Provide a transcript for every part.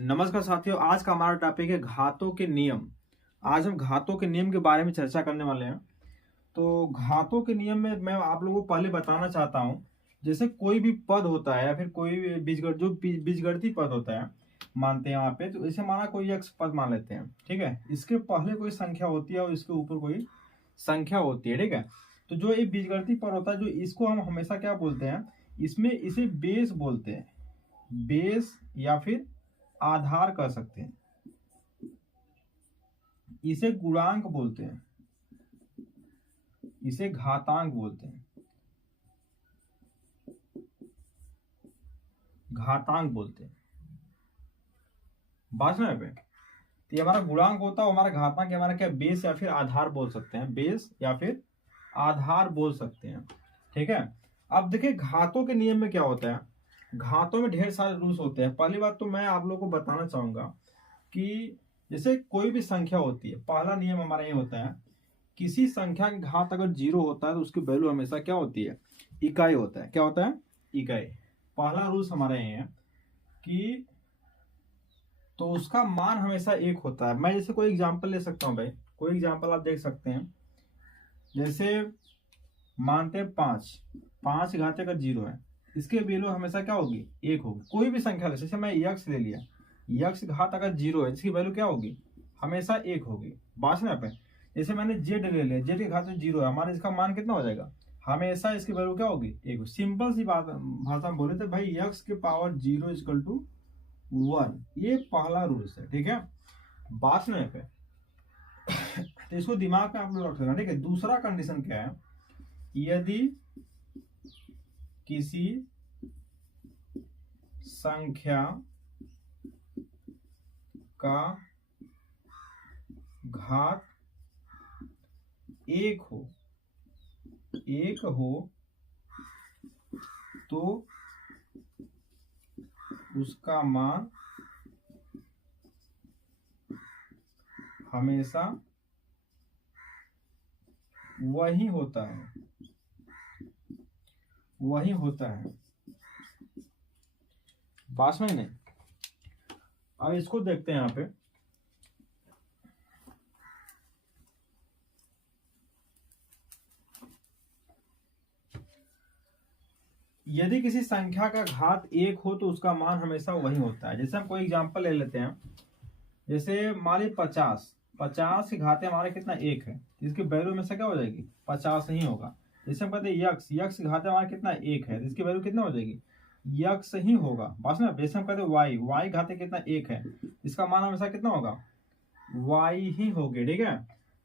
नमस्कार साथियों, आज का हमारा टॉपिक है घातों के नियम। आज हम घातों के नियम के बारे में चर्चा करने वाले हैं। तो घातों के नियम में मैं आप लोगों को पहले बताना चाहता हूं, जैसे कोई भी पद होता है या फिर कोई भी बीजगणितीय पद होता है, मानते हैं वहां पे, तो इसे माना कोई x पद मान लेते हैं, ठीक है। इसके पहले कोई संख्या होती है और इसके ऊपर कोई संख्या होती है, ठीक है। तो जो ये बीजगणितीय पद होता है, जो इसको हम हमेशा क्या बोलते हैं, इसमें इसे बेस बोलते हैं। बेस या फिर आधार कह सकते हैं, इसे गुणांक बोलते हैं, इसे घातांक बोलते हैं, घातांक बोलते हैं। बात समझ पे, तो ये हमारा गुणांक होता है, हमारा घातांक हमारा क्या, बेस या फिर आधार बोल सकते हैं, बेस या फिर आधार बोल सकते हैं, ठीक है। अब देखिए घातों के नियम में क्या होता है, घातों में ढेर सारे रूल्स होते हैं। पहली बात तो मैं आप लोगों को बताना चाहूंगा कि जैसे कोई भी संख्या होती है, पहला नियम हमारा ये होता है, किसी संख्या की घात अगर 0 होता है तो उसकी वैल्यू हमेशा क्या होती है, इकाई होता है। क्या होता है, इकाई। पहला रूल्स हमारा ये है कि तो उसका मान हमेशा 1 होता है। मैं जैसे कोई एग्जांपल ले सकता हूँ भाई, कोई एग्जांपल आप देख सकते हैं। जैसे मानते हैं 5 घात अगर 0 है, इसके वैल्यू हमेशा क्या होगी, 1 होगी। कोई भी संख्या ले, जैसे मैं यक्स ले लिया, यक्स घात अगर 0 है, इसकी वैल्यू क्या होगी, हमेशा 1 होगी। बात में पे, जैसे मैंने जेड ले लिया, जेड के घात में 0 है, हमारा इसका मान कितना हो जाएगा, हमेशा इसकी वैल्यू क्या होगी, 1। सिंपल सी बात भाषा में बोले तो भाई यक्स के पावर 0 इक्वल टू 1, ये पहला रूल्स है, ठीक है। बात में पे तो इसको दिमाग में आप लोग रख लेना, ठीक है। दूसरा कंडीशन क्या है, यदि किसी संख्या का घात 1 हो तो उसका मान हमेशा वही होता है, वही होता है। बात में नहीं। अब इसको देखते हैं यहां पे, यदि किसी संख्या का घात 1 हो तो उसका मान हमेशा वही होता है। जैसे हम कोई एग्जांपल ले लेते हैं, जैसे मान ली 50 की घाते हमारा कितना 1 है, इसकी वैल्यू हमेशा क्या हो जाएगी, 50 ही होगा। जैसे हम कहते हैं यक्स की घाते हमारा कितना 1 है, इसकी वैल्यू कितना हो जाएगी, यक्स ही होगा। बस ना। जैसे हम कहते हैं वाई घाते कितना 1 है, इसका मान हमेशा कितना होगा, वाई ही होगी, ठीक है।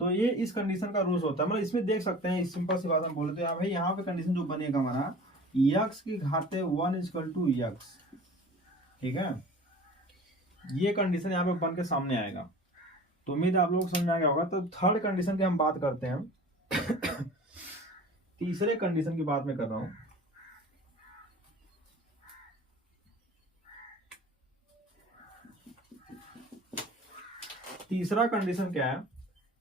तो ये इस कंडीशन का रूल्स होता है। मतलब इसमें देख सकते हैं, इस सिंपल सी बात हम बोले तो भाई यहाँ पे कंडीशन जो बनेगा हमारा, यक्स की घाते 1 इक्वल टू यक्स, ठीक है। ये कंडीशन यहाँ पे बन के सामने आएगा। तो उम्मीद आप लोगों को समझ में आ गया होगा। तो थर्ड कंडीशन की हम बात करते हैं। तीसरे कंडीशन की बात मैं कर रहा हूं। तीसरा कंडीशन क्या है,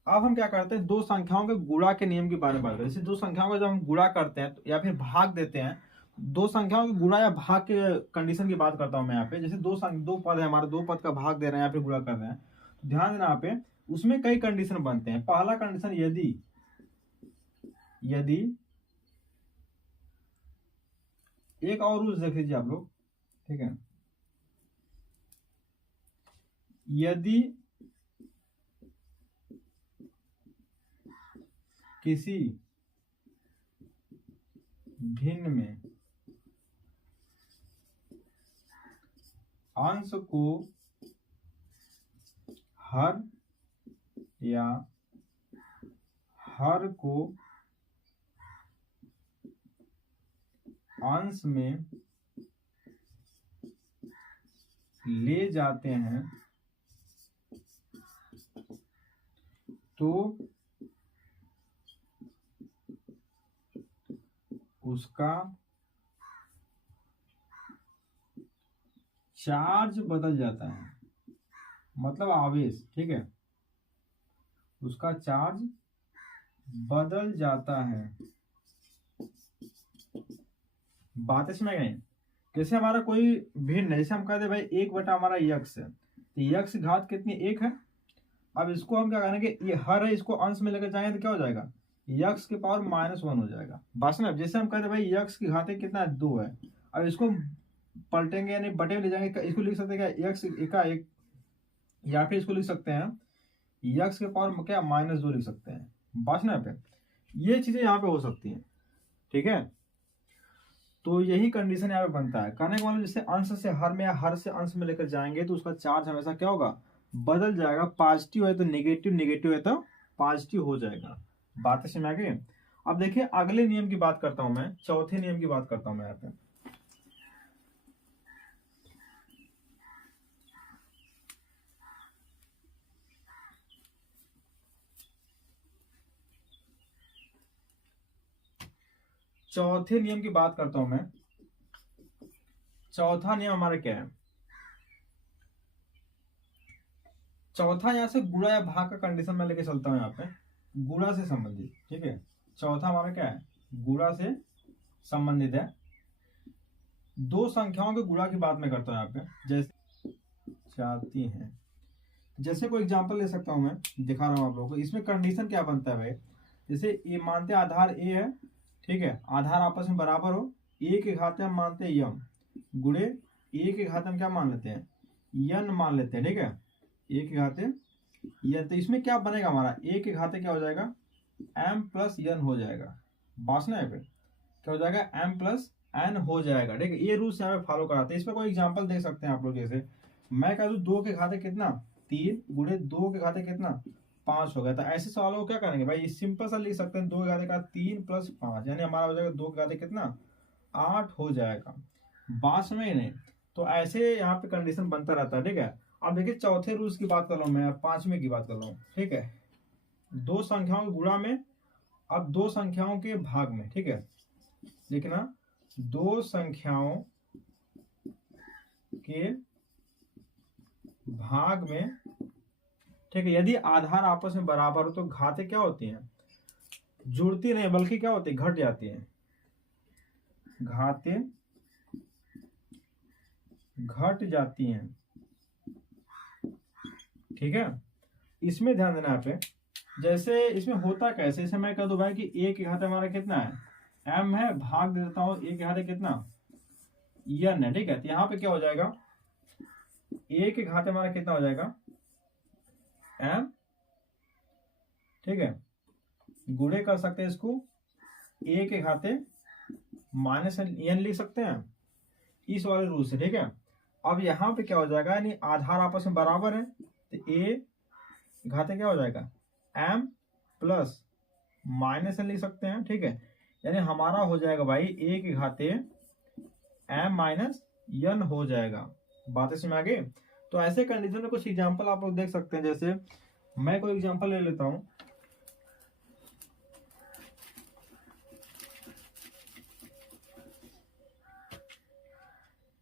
अब हम क्या करते हैं, दो संख्याओं के गुणा के नियम के बारे में बात करते हैं। जैसे दो संख्याओं का जब हम गुणा करते हैं या फिर भाग देते हैं, दो संख्याओं के गुणा या भाग के कंडीशन की बात करता हूं मैं यहाँ पे। जैसे दो पद है हमारे, दो पद का भाग दे रहे हैं या फिर गुणा कर रहे हैं, तो ध्यान देना यहाँ पे, उसमें कई कंडीशन बनते हैं। पहला कंडीशन, यदि एक और रूल्स देख लीजिए आप लोग, ठीक है। यदि किसी भिन्न में अंश को हर या हर को अंश में ले जाते हैं तो उसका चार्ज बदल जाता है, मतलब आवेश, ठीक है, उसका चार्ज बदल जाता है। बातें समझ गए। जैसे हमारा कोई भिन्न है, जैसे हम कहते भाई 1 बटा हमारा यक्स है, तो यक्स की घात कितनी 1 है। अब इसको हम क्या करेंगे, ये हर है, इसको अंश में लेकर जाएंगे तो क्या हो जाएगा, यक्स के पावर -1 हो जाएगा। बस ना, जैसे हम कहते भाई यक्स की घात कितना है 2 है, अब इसको पलटेंगे यानी बटे में ले जाएंगे, इसको लिख सकते हैं क्या, यक्स का 1, या फिर इसको लिख सकते हैं यक्स के पावर क्या -2 लिख सकते हैं। बस ना पे ये चीजें यहाँ पे हो सकती हैं, ठीक है। तो यही कंडीशन यहाँ पे बनता है। कहने का मतलब जैसे अंश से हर में या हर से अंश में लेकर जाएंगे तो उसका चार्ज हमेशा क्या होगा, बदल जाएगा। पॉजिटिव है तो नेगेटिव, नेगेटिव है तो पॉजिटिव हो जाएगा। बात समझ में आ गई। अब देखिए अगले नियम की बात करता हूं मैं, चौथे नियम की बात करता हूं मैं यहाँ पे। चौथे नियम की बात करता हूं मैं। चौथा नियम हमारा क्या है, चौथा यहाँ से गुणा या भाग का कंडीशन में लेके चलता हूँ यहाँ पे, गुणा से संबंधित, ठीक है। चौथा हमारा क्या है, गुणा से संबंधित है। दो संख्याओं के गुणा की बात मैं करता हूँ यहाँ पे, जैसे जाती हैं। जैसे कोई एग्जांपल ले सकता हूँ मैं, दिखा रहा हूँ आप लोगों को। इसमें कंडीशन क्या बनता है भाई, जैसे ये मानते हैं आधार ए है, ठीक है, आधार आपस में बराबर हो, ए के घाते हम मानते हैं यम, गुणे ए के घाते हम क्या मान लेते हैं, यन मान लेते हैं, ठीक है, ए के घाते यन। तो इसमें क्या बनेगा हमारा, ए के घाते क्या हो जाएगा, एम प्लस यन हो जाएगा। बात ना है फिर क्या हो जाएगा, एम प्लस एन हो जाएगा, ठीक है। ये रूल्स यहाँ पे फॉलो कराते हैं। इसमें कोई एग्जांपल दे सकते हैं आप लोग, जैसे मैं कह दूं 2 के घाते कितना 3 गुणे 2 के घाते कितना 5 हो गया। तो ऐसे सवालों को क्या करेंगे भाई, सिंपल सा लिख सकते हैं, 2 के घाते का 3 + 5 यानी हमारा हो जाएगा 2 के घाते कितना 8 हो जाएगा। बात में नहीं, तो ऐसे यहाँ पे कंडीशन बनता रहता है, ठीक है। अब देखिए चौथे रूल्स की बात कर रहा हूँ मैं, पांचवें की बात कर रहा हूँ, ठीक है। दो संख्याओं के गुणा में, अब दो संख्याओं के भाग में, ठीक है, लिखना दो संख्याओं के भाग में, ठीक है। यदि आधार आपस में बराबर हो तो घातें क्या होती हैं, जुड़ती नहीं बल्कि क्या होती है, घट जाती है। घातें घट जाती हैं, ठीक है। इसमें ध्यान देना यहाँ पे, जैसे इसमें होता कैसे, इसे मैं कह दूं भाई कि ए के घाते हमारा कितना है एम है, भाग दे देता हूं ए के घाते कितना यन है, ठीक है। तो यहाँ पे क्या हो जाएगा, ए के घाते हमारा कितना हो जाएगा एम, ठीक है, गुणे कर सकते हैं इसको ए के घाते -n लिख सकते हैं इस वाले रूल से, ठीक है। अब यहाँ पे क्या हो जाएगा, यानी आधार आपस में बराबर है तो ए घाते क्या हो जाएगा m प्लस -n लिख सकते हैं, ठीक है। यानी हमारा हो जाएगा भाई ए के घाते m - n हो जाएगा। बातें समझ आ गई। तो ऐसे कंडीशन में कुछ एग्जांपल आप लोग देख सकते हैं, जैसे मैं कोई एग्जांपल ले लेता हूं।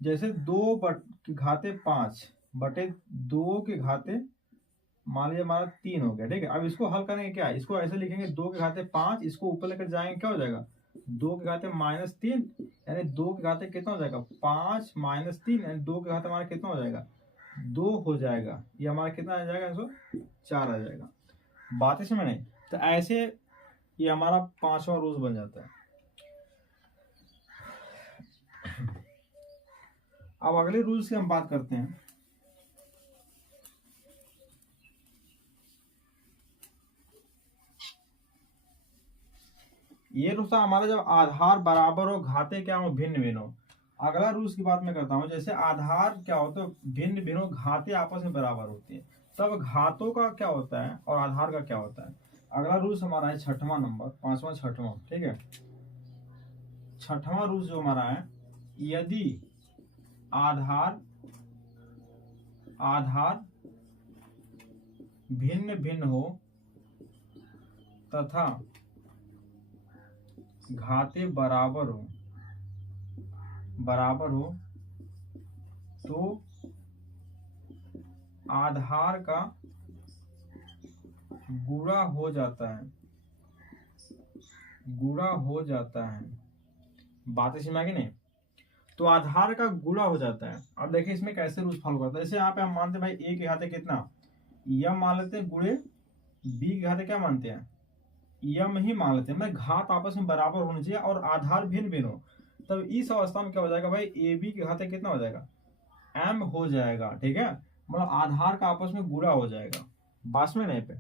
जैसे 2 के घाते 5 बटे 2 के घाते मान लीजिए हमारा 3 हो गया, ठीक है। अब इसको हल करेंगे क्या, इसको ऐसे लिखेंगे 2 के घाते 5, इसको ऊपर लेकर जाएंगे क्या हो जाएगा 2 के घाते -3, यानी 2 के घाते कितना हो जाएगा 5 - 3, यानी 2 के घाते हमारा कितना हो जाएगा 2 हो जाएगा। ये हमारा कितना आ जाएगा, इसको 4 आ जाएगा। बात इसमें नहीं, तो ऐसे ये हमारा 5वां रूल बन जाता है। अब अगले रूल्स की हम बात करते हैं। ये रूल्स हमारा जब आधार बराबर हो, घाते क्या हो भिन्न भिन्न हो। अगला रूल्स की बात मैं करता हूं, जैसे आधार क्या होता है भिन्न भिन्न हो, घाते आपस में बराबर होती है, तब घातों का क्या होता है और आधार का क्या होता है। अगला रूल्स हमारा है 6वां नंबर, 5वां 6वां, ठीक है। 6वां रूल्स जो हमारा है, यदि आधार भिन्न भिन्न हो तथा घाते बराबर हो तो आधार का गुणा हो जाता है, बातें समझ में आ गई नहीं। तो आधार का गुणा हो जाता है। अब देखिए इसमें कैसे रूल फॉलो करता है। जैसे यहाँ पे हम मानते हैं भाई ए के घाते कितना, यम मान लेते हैं, गुणे बी के घाते क्या मानते हैं, यम ही मान लेते हैं। मतलब घात आपस में बराबर होनी चाहिए और आधार भिन्न भिन्न हो, तब इस अवस्था में क्या हो जाएगा भाई, ए बी के घाते कितना हो जाएगा, एम हो जाएगा। ठीक है, मतलब आधार का आपस में गुणा हो जाएगा, बात में नहीं पे।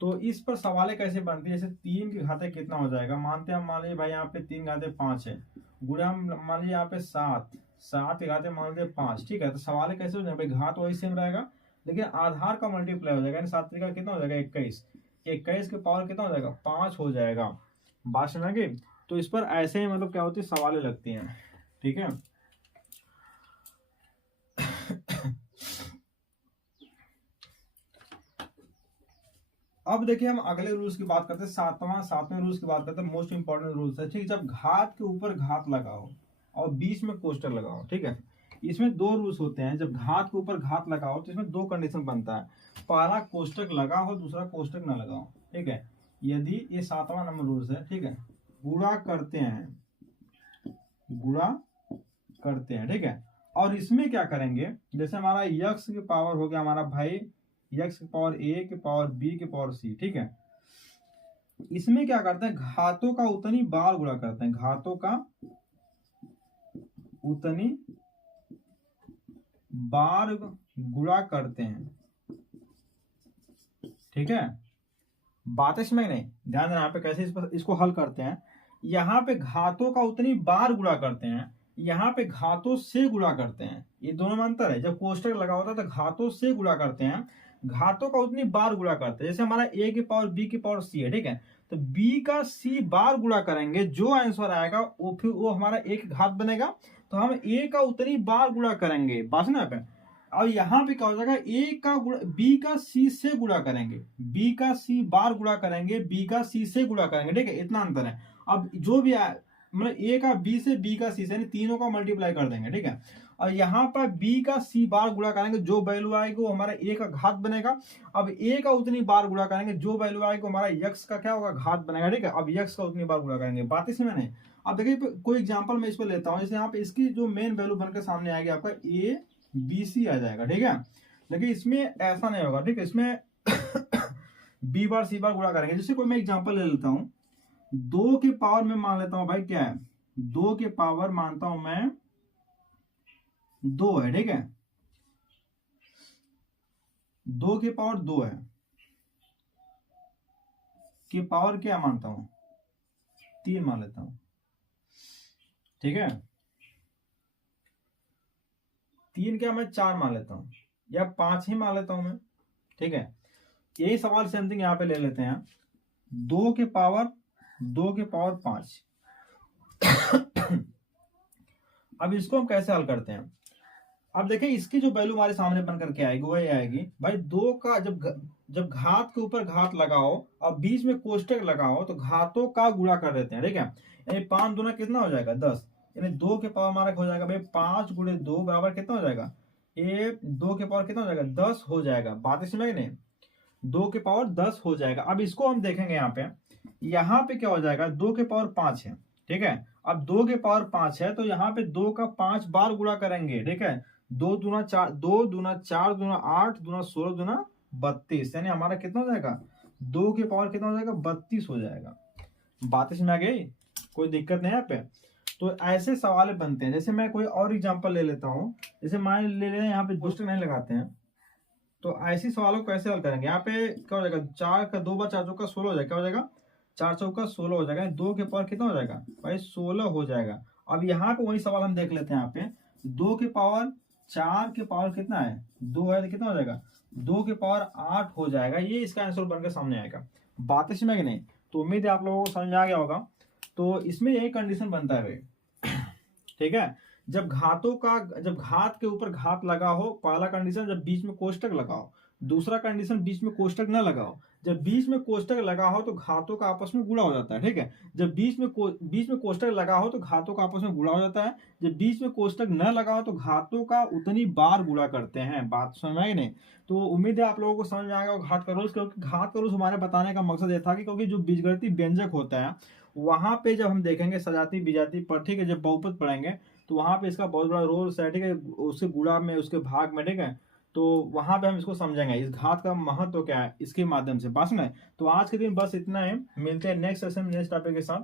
तो इस पर सवालें कैसे बनती है, जैसे 3 के घाते कितना हो जाएगा, मानते हैं हम, मान लीजिए भाई यहाँ पे 3 घाते 5 है, गुणा हम मान लीजिए यहाँ पे 7 के घाते मान लीजिए 5। ठीक है, तो सवालें कैसे हो जाएगा भाई, घात वही सेम रहेगा लेकिन आधार का मल्टीप्लाई हो जाएगा, यानी 7 का कितना हो जाएगा 21, 21 के पावर कितना हो जाएगा 5 हो जाएगा। बात समझ गई। तो इस पर ऐसे ही मतलब क्या होती है, सवालें लगती हैं। ठीक है, अब देखिए हम अगले रूल्स की बात करते हैं, सातवें रूल्स की बात करते हैं, मोस्ट इंपॉर्टेंट रूल्स है। ठीक है, जब घात के ऊपर घात लगाओ और बीच में कोष्टक लगाओ। ठीक है, इसमें दो रूल्स होते हैं। जब घात के ऊपर घात लगाओ तो इसमें दो कंडीशन बनता है, पहला कोष्टक लगा हो, दूसरा कोष्टक ना लगाओ। ठीक है, यदि ये 7वां नंबर रूल्स है। ठीक है, गुणा करते हैं, गुणा करते हैं। ठीक है, और इसमें क्या करेंगे, जैसे हमारा यक्स की पावर हो गया हमारा भाई, यक्स की पावर ए की पावर बी की पावर सी। ठीक है, इसमें क्या करते हैं, घातों का उतनी बार गुणा करते हैं, घातों का उतनी बार गुणा करते हैं। ठीक है, बात इसमें नहीं, ध्यान देना यहाँ पे कैसे इसको हल करते हैं। यहाँ पे घातों का उतनी बार गुणा करते हैं, यहाँ पे घातों से गुणा करते हैं, ये दोनों में अंतर है। जब कोष्टक लगा होता है तो घातों से गुणा करते हैं, घातों का उतनी बार गुणा करते हैं। जैसे हमारा ए की पावर बी की पावर सी है। ठीक है, तो बी का सी बार गुणा करेंगे, जो आंसर आएगा वो फिर वो हमारा एक घात बनेगा, तो हम ए का उतनी बार गुणा करेंगे। बात ना पे, और यहाँ पे क्या हो जाएगा, ए का गुणा बी का सी से गुणा करेंगे, बी का सी बार गुणा करेंगे, बी का सी से गुणा करेंगे। ठीक है, इतना अंतर है। अब जो भी मतलब ए का बी से, बी का सी से, यानी तीनों का मल्टीप्लाई कर देंगे। ठीक है, और यहाँ पर बी का सी बार गुणा करेंगे, जो वैल्यू आएगी वो हमारा ए का घात बनेगा। अब ए का उतनी बार गुणा करेंगे, जो वैल्यू आएगी हमारा यक्स का क्या होगा, घात बनेगा। ठीक है, अब यक्स का उतनी बार गुणा करेंगे। बात इसमें नहीं। अब देखिए कोई एग्जांपल मैं इसको लेता हूँ, जैसे यहाँ पे इसकी जो मेन वैल्यू बनकर सामने आएगी आपका ए बी सी आ जाएगा। ठीक है, लेकिन इसमें ऐसा नहीं होगा। ठीक है, इसमें बी बार सी बार गुणा करेंगे। जैसे कोई मैं एग्जांपल ले लेता हूँ, 2 के पावर में मान लेता हूँ भाई क्या है, 2 के पावर मानता हूं मैं 2 है। ठीक है, 2 के पावर 2 है, की पावर क्या मानता हूं 3 मान लेता हूं। ठीक है, 3 क्या मैं 4 मान लेता हूं, या 5 ही मान लेता हूं मैं। ठीक है, यही सवाल सेम थिंग यहां पे ले लेते हैं, 2 के पावर 5। अब इसको हम कैसे हल करते हैं। अब देखिए इसकी जो वैल्यू हमारे सामने बन करके आएगी वही आएगी भाई, 2 का जब घात के ऊपर घात लगाओ और बीच में कोष्टक लगाओ तो घातों का गुणा कर देते हैं। ठीक है, यानी 5 दूना कितना हो जाएगा 10, यानी 2 के पावर हमारा हो जाएगा भाई 5 गुणे 2 बराबर कितना हो जाएगा, ये 2 के पावर कितना हो जाएगा 10 हो जाएगा। बात इसमें नहीं, 2 के पावर 10 हो जाएगा। अब इसको हम देखेंगे यहाँ पे क्या हो जाएगा, 2 के पावर 5 है। ठीक है, अब 2 के पावर 5 है तो यहाँ पे 2 का 5 बार गुणा करेंगे। ठीक है, 2 दूना 4, 2 दूना 4 दूना 8 दूना 16 दूना 32, यानी हमारा कितना हो जाएगा, 2 के पावर कितना हो जाएगा 32 हो जाएगा। बात इसमें आ गई, कोई दिक्कत नहीं है पे। तो ऐसे सवाल बनते हैं। जैसे मैं कोई और एग्जांपल ले लेता हूँ, जैसे मान ले लें यहाँ पे कोष्टक नहीं लगाते हैं, तो ऐसी सवालों को कैसे हल करेंगे। यहाँ पे क्या हो जाएगा, 4 का 2 बार 4 चौका 16 हो जाएगा, क्या हो जाएगा 4 चौका 16 हो जाएगा, 2 के पावर कितना हो जाएगा भाई 16 हो जाएगा। अब यहाँ पे वही सवाल हम देख लेते हैं, यहाँ पे 2 के पावर 4 के पावर कितना है 2 है, तो कितना हो जाएगा 2 के पावर 8 हो जाएगा। ये इसका आंसर बनकर सामने आएगा। बात इसमें कि नहीं, तो उम्मीद है आप लोगों को समझ आ गया होगा। तो इसमें यही कंडीशन बनता है भाई। ठीक है, जब घात के ऊपर घात लगा हो, पहला कंडीशन जब बीच में कोष्टक लगाओ, दूसरा कंडीशन बीच में कोष्टक न लगाओ। जब बीच में कोष्टक लगा हो तो घातों का आपस में गुणा हो जाता है। ठीक है, जब बीच में कोष्टक लगा हो तो घातों का आपस में गुणा हो जाता है। जब बीच में कोष्टक न लगा हो तो घातों का उतनी बार गुणा करते हैं। बात समझ में आई नहीं, तो उम्मीद है आप लोगों को समझ में आएगा घात का रूल्स। क्योंकि घात का रूल्स हमारे बताने का मकसद यह था कि क्योंकि जो बीजगणितीय व्यंजक होता है वहां पे जब हम देखेंगे सजाती विजाती पर, ठीक है, जब बहुपद पढ़ेंगे तो वहां पे इसका बहुत बड़ा रोल है, ठीक है, उसके गुणा में, उसके भाग में, ठीक है। तो वहां पे हम इसको समझेंगे, इस घात का महत्व क्या है इसके माध्यम से, बात सुना है। तो आज के दिन बस इतना है, मिलते हैं नेक्स्ट सेशन नेक्स्ट टॉपिक के साथ।